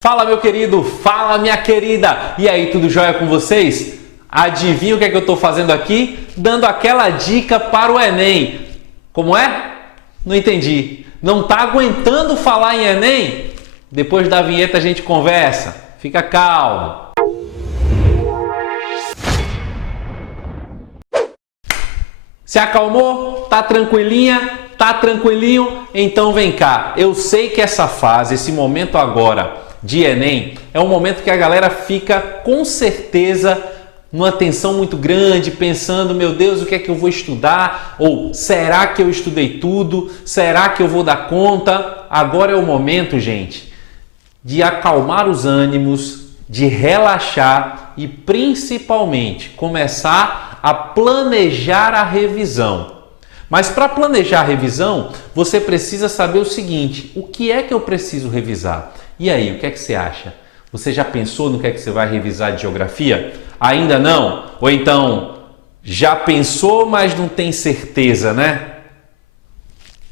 Fala meu querido, fala minha querida, e aí, tudo jóia com vocês? Adivinha o que é que eu estou fazendo aqui? Dando aquela dica para o Enem. Como é? Não entendi. Não está aguentando falar em Enem? Depois da vinheta a gente conversa. Fica calmo. Se acalmou? Tá tranquilinha? Tá tranquilinho? Então vem cá. Eu sei que essa fase, esse momento agora de Enem, é um momento que a galera fica com certeza numa tensão muito grande, pensando, meu Deus, o que é que eu vou estudar? Ou será que eu estudei tudo? Será que eu vou dar conta? Agora é o momento, gente, de acalmar os ânimos, de relaxar e principalmente começar a planejar a revisão. Mas para planejar a revisão, você precisa saber o seguinte: o que é que eu preciso revisar? E aí, o que é que você acha? Você já pensou no que é que você vai revisar de geografia? Ainda não? Ou então, já pensou, mas não tem certeza, né?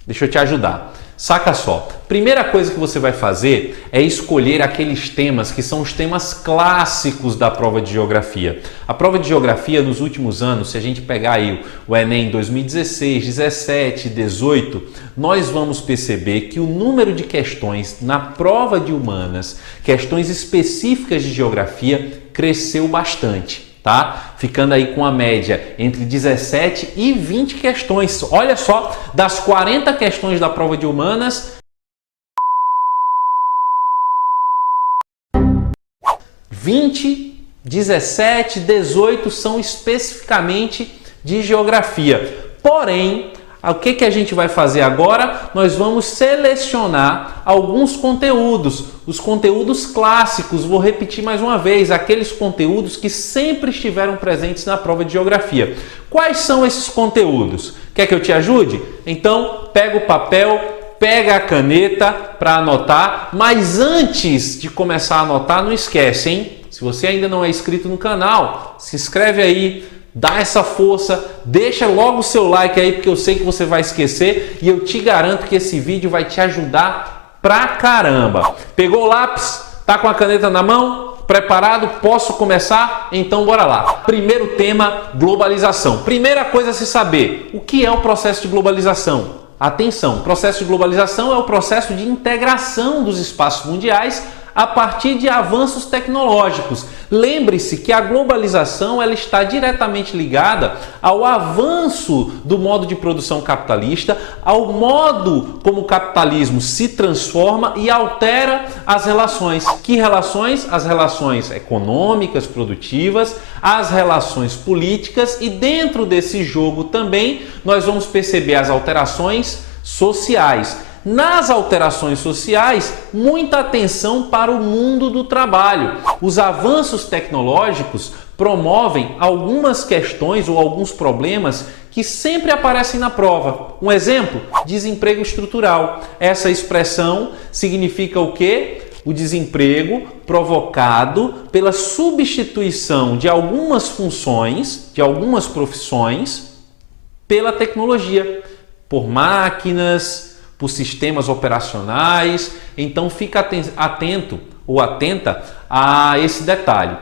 Deixa eu te ajudar. Saca só, primeira coisa que você vai fazer é escolher aqueles temas que são os temas clássicos da prova de geografia. A prova de geografia nos últimos anos, se a gente pegar aí o Enem 2016, 17, 18, nós vamos perceber que o número de questões na prova de humanas, questões específicas de geografia, cresceu bastante. Tá? Ficando aí com a média entre 17 e 20 questões. Olha só, das 40 questões da prova de humanas, 20, 17, 18 são especificamente de geografia. Porém, o que a gente vai fazer agora? Nós vamos selecionar alguns conteúdos, os conteúdos clássicos, vou repetir mais uma vez, aqueles conteúdos que sempre estiveram presentes na prova de geografia. Quais são esses conteúdos? Quer que eu te ajude? Então, pega o papel, pega a caneta para anotar, mas antes de começar a anotar, não esquece, hein? Se você ainda não é inscrito no canal, se inscreve aí, dá essa força, deixa logo o seu like aí, porque eu sei que você vai esquecer e eu te garanto que esse vídeo vai te ajudar pra caramba. Pegou o lápis? Tá com a caneta na mão? Preparado? Posso começar? Então bora lá. Primeiro tema, globalização. Primeira coisa a se saber, o que é o processo de globalização? Atenção, o processo de globalização é o processo de integração dos espaços mundiais a partir de avanços tecnológicos. Lembre-se que a globalização ela está diretamente ligada ao avanço do modo de produção capitalista, ao modo como o capitalismo se transforma e altera as relações. Que relações? As relações econômicas, produtivas, as relações políticas, e dentro desse jogo também nós vamos perceber as alterações sociais. Nas alterações sociais, muita atenção para o mundo do trabalho. Os avanços tecnológicos promovem algumas questões ou alguns problemas que sempre aparecem na prova. Um exemplo, desemprego estrutural. Essa expressão significa o quê? O desemprego provocado pela substituição de algumas funções, de algumas profissões, pela tecnologia, por máquinas, por sistemas operacionais. Então fica atento ou atenta a esse detalhe.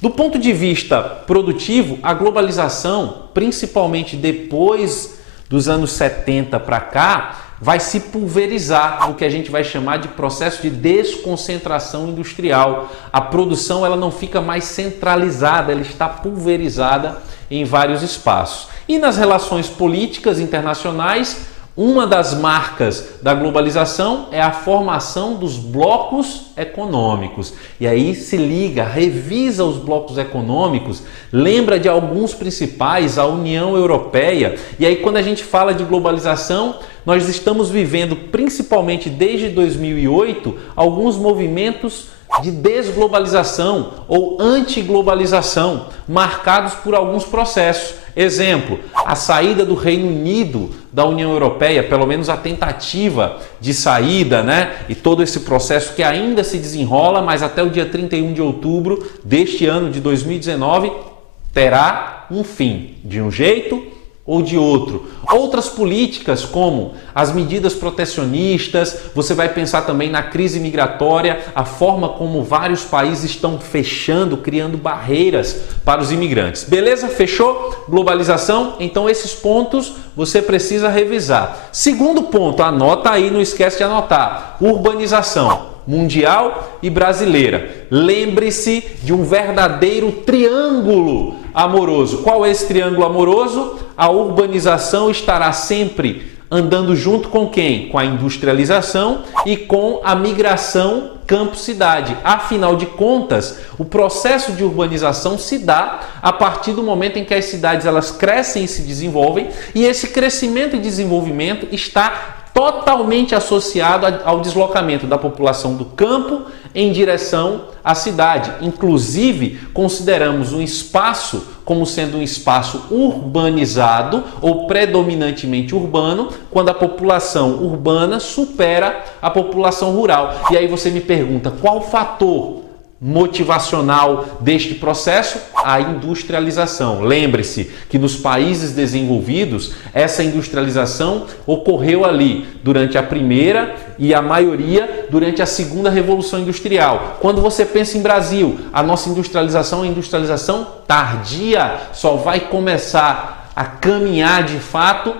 Do ponto de vista produtivo, a globalização, principalmente depois dos anos 70 para cá, vai se pulverizar no que a gente vai chamar de processo de desconcentração industrial. A produção ela não fica mais centralizada, ela está pulverizada em vários espaços. E nas relações políticas internacionais, uma das marcas da globalização é a formação dos blocos econômicos. E aí se liga, revisa os blocos econômicos, lembra de alguns principais, a União Europeia. E aí quando a gente fala de globalização, nós estamos vivendo, principalmente desde 2008, alguns movimentos de desglobalização ou antiglobalização, marcados por alguns processos. Exemplo, a saída do Reino Unido da União Europeia, pelo menos a tentativa de saída, né? E todo esse processo que ainda se desenrola, mas até o dia 31 de outubro deste ano de 2019 terá um fim, de um jeito ou de outro. Outras políticas, como as medidas protecionistas, você vai pensar também na crise migratória, a forma como vários países estão fechando, criando barreiras para os imigrantes. Beleza? Fechou? Globalização? Então esses pontos você precisa revisar. Segundo ponto, anota aí, não esquece de anotar. Urbanização mundial e brasileira. Lembre-se de um verdadeiro triângulo amoroso. Qual é esse triângulo amoroso? A urbanização estará sempre andando junto com quem? Com a industrialização e com a migração campo-cidade. Afinal de contas, o processo de urbanização se dá a partir do momento em que as cidades elas crescem e se desenvolvem, e esse crescimento e desenvolvimento está totalmente associado ao deslocamento da população do campo em direção à cidade. Inclusive, consideramos um espaço como sendo um espaço urbanizado ou predominantemente urbano, quando a população urbana supera a população rural. E aí você me pergunta, qual o fator motivacional deste processo? A industrialização. Lembre-se que nos países desenvolvidos, essa industrialização ocorreu ali durante a primeira e a maioria durante a segunda revolução industrial. Quando você pensa em Brasil, a nossa industrialização é uma industrialização tardia, só vai começar a caminhar de fato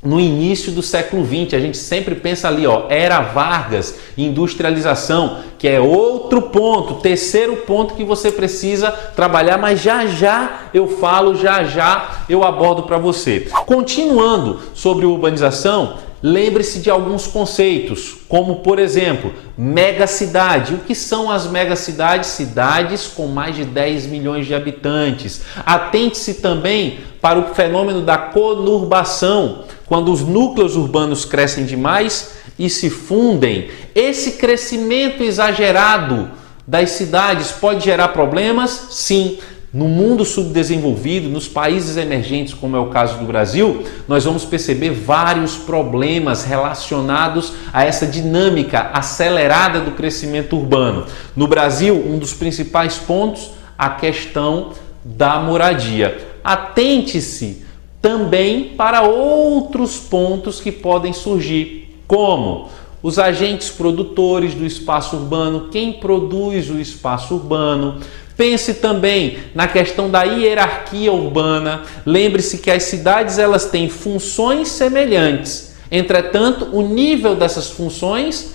no início do século XX. A gente sempre pensa ali, Era Vargas, industrialização, que é outro ponto, terceiro ponto que você precisa trabalhar, mas já eu falo, já eu abordo para você. Continuando sobre urbanização, lembre-se de alguns conceitos, como por exemplo, megacidade. O que são as megacidades? Cidades com mais de 10 milhões de habitantes. Atente-se também para o fenômeno da conurbação, quando os núcleos urbanos crescem demais e se fundem. Esse crescimento exagerado das cidades pode gerar problemas? Sim. No mundo subdesenvolvido, nos países emergentes, como é o caso do Brasil, nós vamos perceber vários problemas relacionados a essa dinâmica acelerada do crescimento urbano. No Brasil, um dos principais pontos, a questão da moradia. Atente-se também para outros pontos que podem surgir, como os agentes produtores do espaço urbano, quem produz o espaço urbano. Pense também na questão da hierarquia urbana. Lembre-se que as cidades elas têm funções semelhantes. Entretanto, o nível dessas funções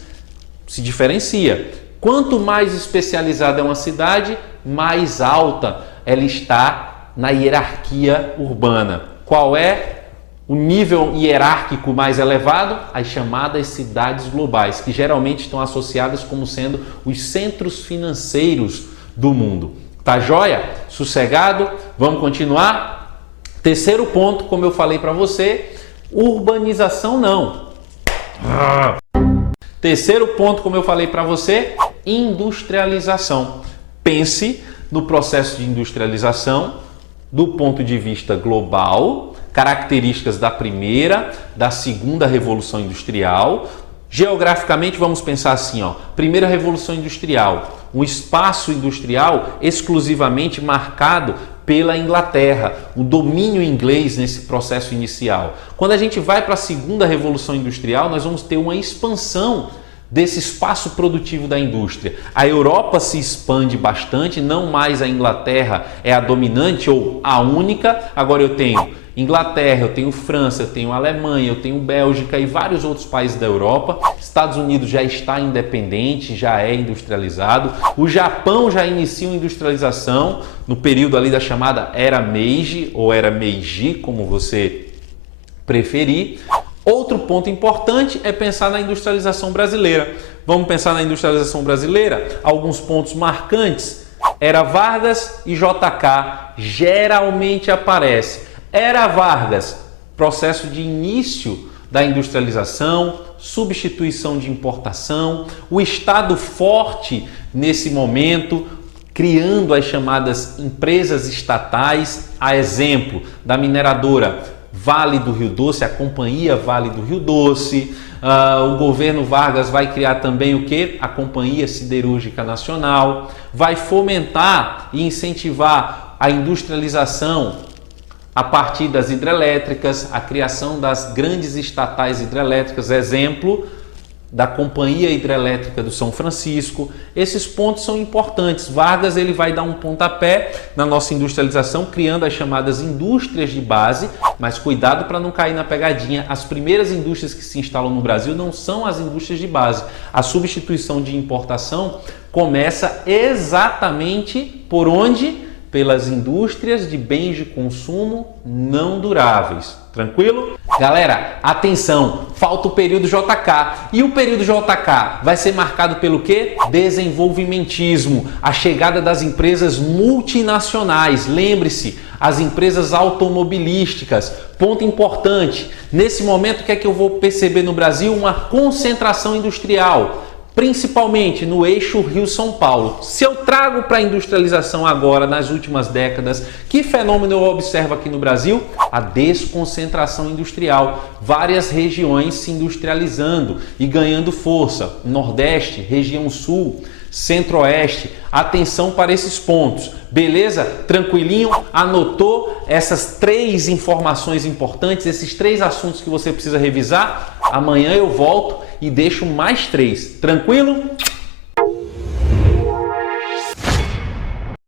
se diferencia. Quanto mais especializada é uma cidade, mais alta ela está na hierarquia urbana. Qual é o nível hierárquico mais elevado? As chamadas cidades globais, que geralmente estão associadas como sendo os centros financeiros do mundo. Tá joia? Sossegado? Vamos continuar? Terceiro ponto, como eu falei para você, urbanização não. Terceiro ponto, como eu falei para você, industrialização. Pense no processo de industrialização do ponto de vista global, características da primeira, da segunda revolução industrial. Geograficamente, vamos pensar assim, primeira revolução industrial, um espaço industrial exclusivamente marcado pela Inglaterra, o domínio inglês nesse processo inicial. Quando a gente vai para a segunda revolução industrial, nós vamos ter uma expansão desse espaço produtivo da indústria. A Europa se expande bastante, não mais a Inglaterra é a dominante ou a única. Agora eu tenho Inglaterra, eu tenho França, eu tenho Alemanha, eu tenho Bélgica e vários outros países da Europa. Estados Unidos já está independente, já é industrializado. O Japão já inicia uma industrialização no período ali da chamada Era Meiji ou Era Meiji, como você preferir. Outro ponto importante é pensar na industrialização brasileira. Vamos pensar na industrialização brasileira? Alguns pontos marcantes. Era Vargas e JK geralmente aparece. Era Vargas, processo de início da industrialização, substituição de importação, o Estado forte nesse momento, criando as chamadas empresas estatais, a exemplo da mineradora Vale do Rio Doce, a Companhia Vale do Rio Doce. O governo Vargas vai criar também o quê? A Companhia Siderúrgica Nacional, vai fomentar e incentivar a industrialização a partir das hidrelétricas, a criação das grandes estatais hidrelétricas, exemplo da Companhia Hidrelétrica do São Francisco. Esses pontos são importantes. Vargas ele vai dar um pontapé na nossa industrialização, criando as chamadas indústrias de base, mas cuidado para não cair na pegadinha. As primeiras indústrias que se instalam no Brasil não são as indústrias de base. A substituição de importação começa exatamente por onde? Pelas indústrias de bens de consumo não duráveis. Tranquilo? Galera, atenção, falta o período JK. E o período JK vai ser marcado pelo quê? Desenvolvimentismo, a chegada das empresas multinacionais. Lembre-se, as empresas automobilísticas. Ponto importante, nesse momento o que é que eu vou perceber no Brasil? Uma concentração industrial, principalmente no eixo Rio-São Paulo. Se eu trago para a industrialização agora, nas últimas décadas, que fenômeno eu observo aqui no Brasil? A desconcentração industrial. Várias regiões se industrializando e ganhando força. Nordeste, região Sul, Centro-Oeste. Atenção para esses pontos. Beleza? Tranquilinho? Anotou essas 3 informações importantes, esses 3 assuntos que você precisa revisar? Amanhã eu volto e deixo mais 3. Tranquilo?